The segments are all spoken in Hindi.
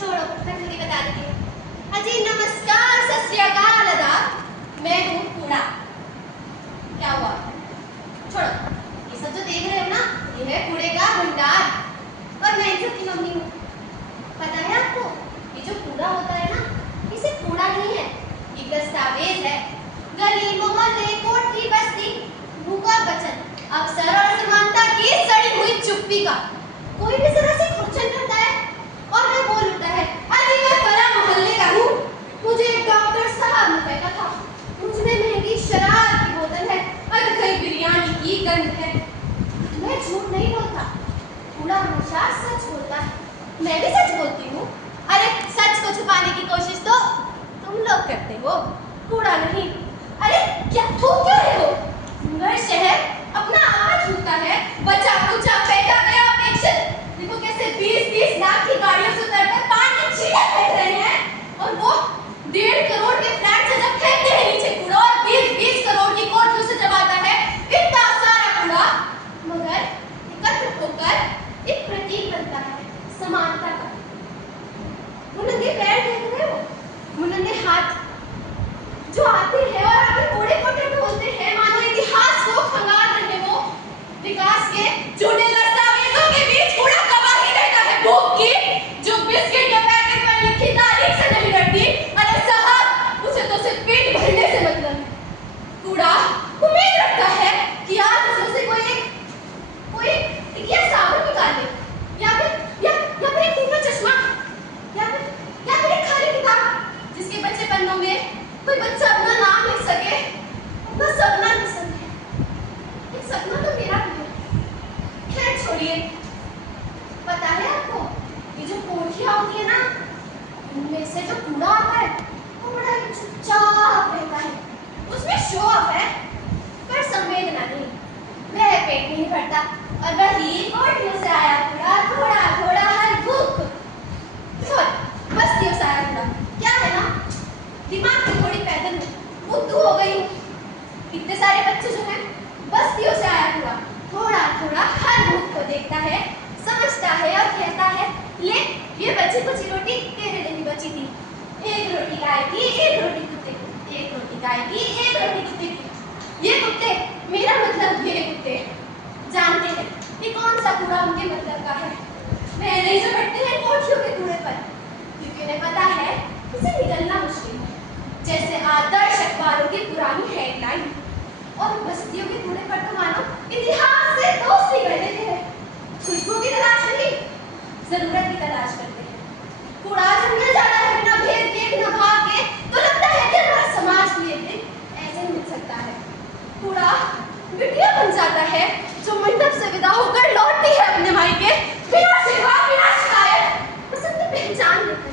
छोड़ो, मैं जल्दी बता देती हूँ। अजी नमस्कार, सत श्री अकाल, आदाब। मैं हूँ कूड़ा। क्या हुआ? छोड़ो, ये सब जो देख रहे हो ना, ये है कूड़े का भंडार और मैं इन सबकी मम्मी हूँ। पता है आपको, ये जो कूड़ा होता है ना, ये सिर्फ कूड़ा नहीं है, ये दस्तावेज है। गली मोहल्ले कोठी बस्ती भूखा बचन अवसर और समानता की सड़ी हुई चुप्पी का कोई भी जरा से खुरचन करता है और मैं बोल उठता है, अरे मैं फला मोहल्ले का हूँ, मुझे एक डॉक्टर साहब ने फेंका था, मुझमें महंगी शराब की बोतल है, अरे बिरयानी की गंध है। मैं झूठ नहीं बोलता, कूड़ा हमेशा सच बोलता है। मैं भी सच बोलती हूँ। अरे सच को छुपाने की कोशिश तो तुम लोग करते हो, कूड़ा नहीं। अरे क्या थूक क्या है वो? मगर शहर अपना आवाज छूता है, बचा कुचा फेंका गया अपेक्षित। देखो कैसे 20-20 लाख की गाड़ियों से उतरकर पान की छींटे फेंक रहे हैं और वो 1.5 करोड़ के फ्लैट से जब फेंकते हैं नीचे कूड़ा और 20-20 करोड़ की कोठियों से जब आता है इतना सारा कूड़ा, मगर एकत्र होकर एक प्रतीक बनता है समानता का। मुनन्ने पैर देख रहे हो, मुनन्ने हाथ जो आते हैं और आगे कूड़े कोठे ढोलते हैं, मानो इतिहास को खंगाल रहे हो। विकास के झूठे दस्तावेजों के बीच कूड़ा गवाही देता है भूख की, जो बिस्किट के पैकेट पर लिखी तारीख से नहीं डरती। अरे साहब, उसे तो सिर्फ पेट भरने से मतलब है। कूड़ा उम्मीद रखता है कि आज उसमें से कोई टिकिया साबुन निकाले, या फिर एक टूटा चश्मा, या फिर एक खाली किताब जिसके बच्चे पन्नों में कोई बच्चा अपना नाम लिख सके, अपना सपना लिख सके। एक सपना तो मेरा भी है। खैर छोड़िए, पता है आपको, ये जो कोठियाँ होती है ना, इनमें से जो कूड़ा आता है वो बड़ा चुपचाप रहता है। उसमें शो ऑफ है पर संवेदना नहीं। वह पेट नहीं भरता और वही कोठियों से आया कूड़ा थोड़ा थोड़ा हर भूख बस्तियों से आया कूड़ा। क्या है ना, दिमाग में थोड़ी पैदल बुद्धू हो गई हूँ। इतने सारे बच्चे जो हैं बस्तियों से आया हुआ थोड़ा थोड़ा हर भूख को देखता है, समझता है और कहता है, ले ये बची कुछ रोटी तेरे लिए बची थी। एक रोटी गाय की, एक रोटी कुत्ते की, एक रोटी गाय की, एक रोटी कुत्ते की। ये कुत्ते, मेरा मतलब ये कुत्ते जानते हैं कि कौन सा कूड़ा उनके मतलब का है। वे नहीं झपटते हैं कोठियों के कूड़े पर, क्योंकि उन्हें पता है इसे निकलना मुश्किल है। जैसे आदर्श अखबारों की पुरानी हेडलाइन और बस्तियों के कूड़े पर तो मानो इतिहास से दोस्ती कर लेते हैं। खुशबू की तलाश नहीं, जरूरत की तलाश करते हैं। कूड़ा जब मिल जाता है बिना भेद के, बिना भाव के, तो लगता है कि हमारा समाज भी एक दिन ऐसे मिल सकता है। कूड़ा बिटिया बन जाता है जो मंडप से विदा होकर लौटती है अपने मायके बिना सेवा बिना शिकायत, बस अपनी पहचान लेकर।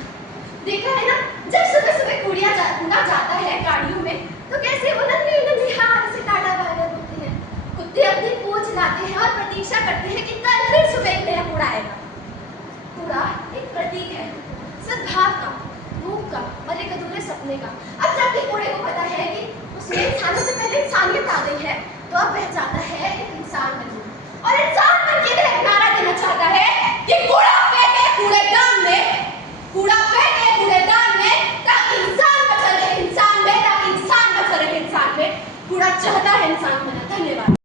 देखा है ना, जब सुबह सुबह कूड़ा जाता है गाड़ियों में, तो कैसे वो नन्ही हाथ से टाटा बाय होते हैं। कुत्ते अपनी पूंछ लाते हैं और प्रतीक्षा करते हैं कि कल फिर सुबह एक नया कूड़ा आएगा। कूड़ा एक प्रतीक है सद्भाव का, भूख का और एक अधूरे सपने का। अब जबकि कूड़े को पता है कि उसमें इंसानों से पहले इंसानियत आ गई है, तो अब वह चाहता है एक इंसान बनना, और इंसान बन के वह नारा देना चाहता है कि कूड़ा फेंके कूड़ेदान में, कूड़ा फेंके कूड़ेदान में, ताकि इंसान बचा रहे इंसान में, ताकि इंसान बचा रहे इंसान में। कूड़ा चाहता है इंसान बना। धन्यवाद।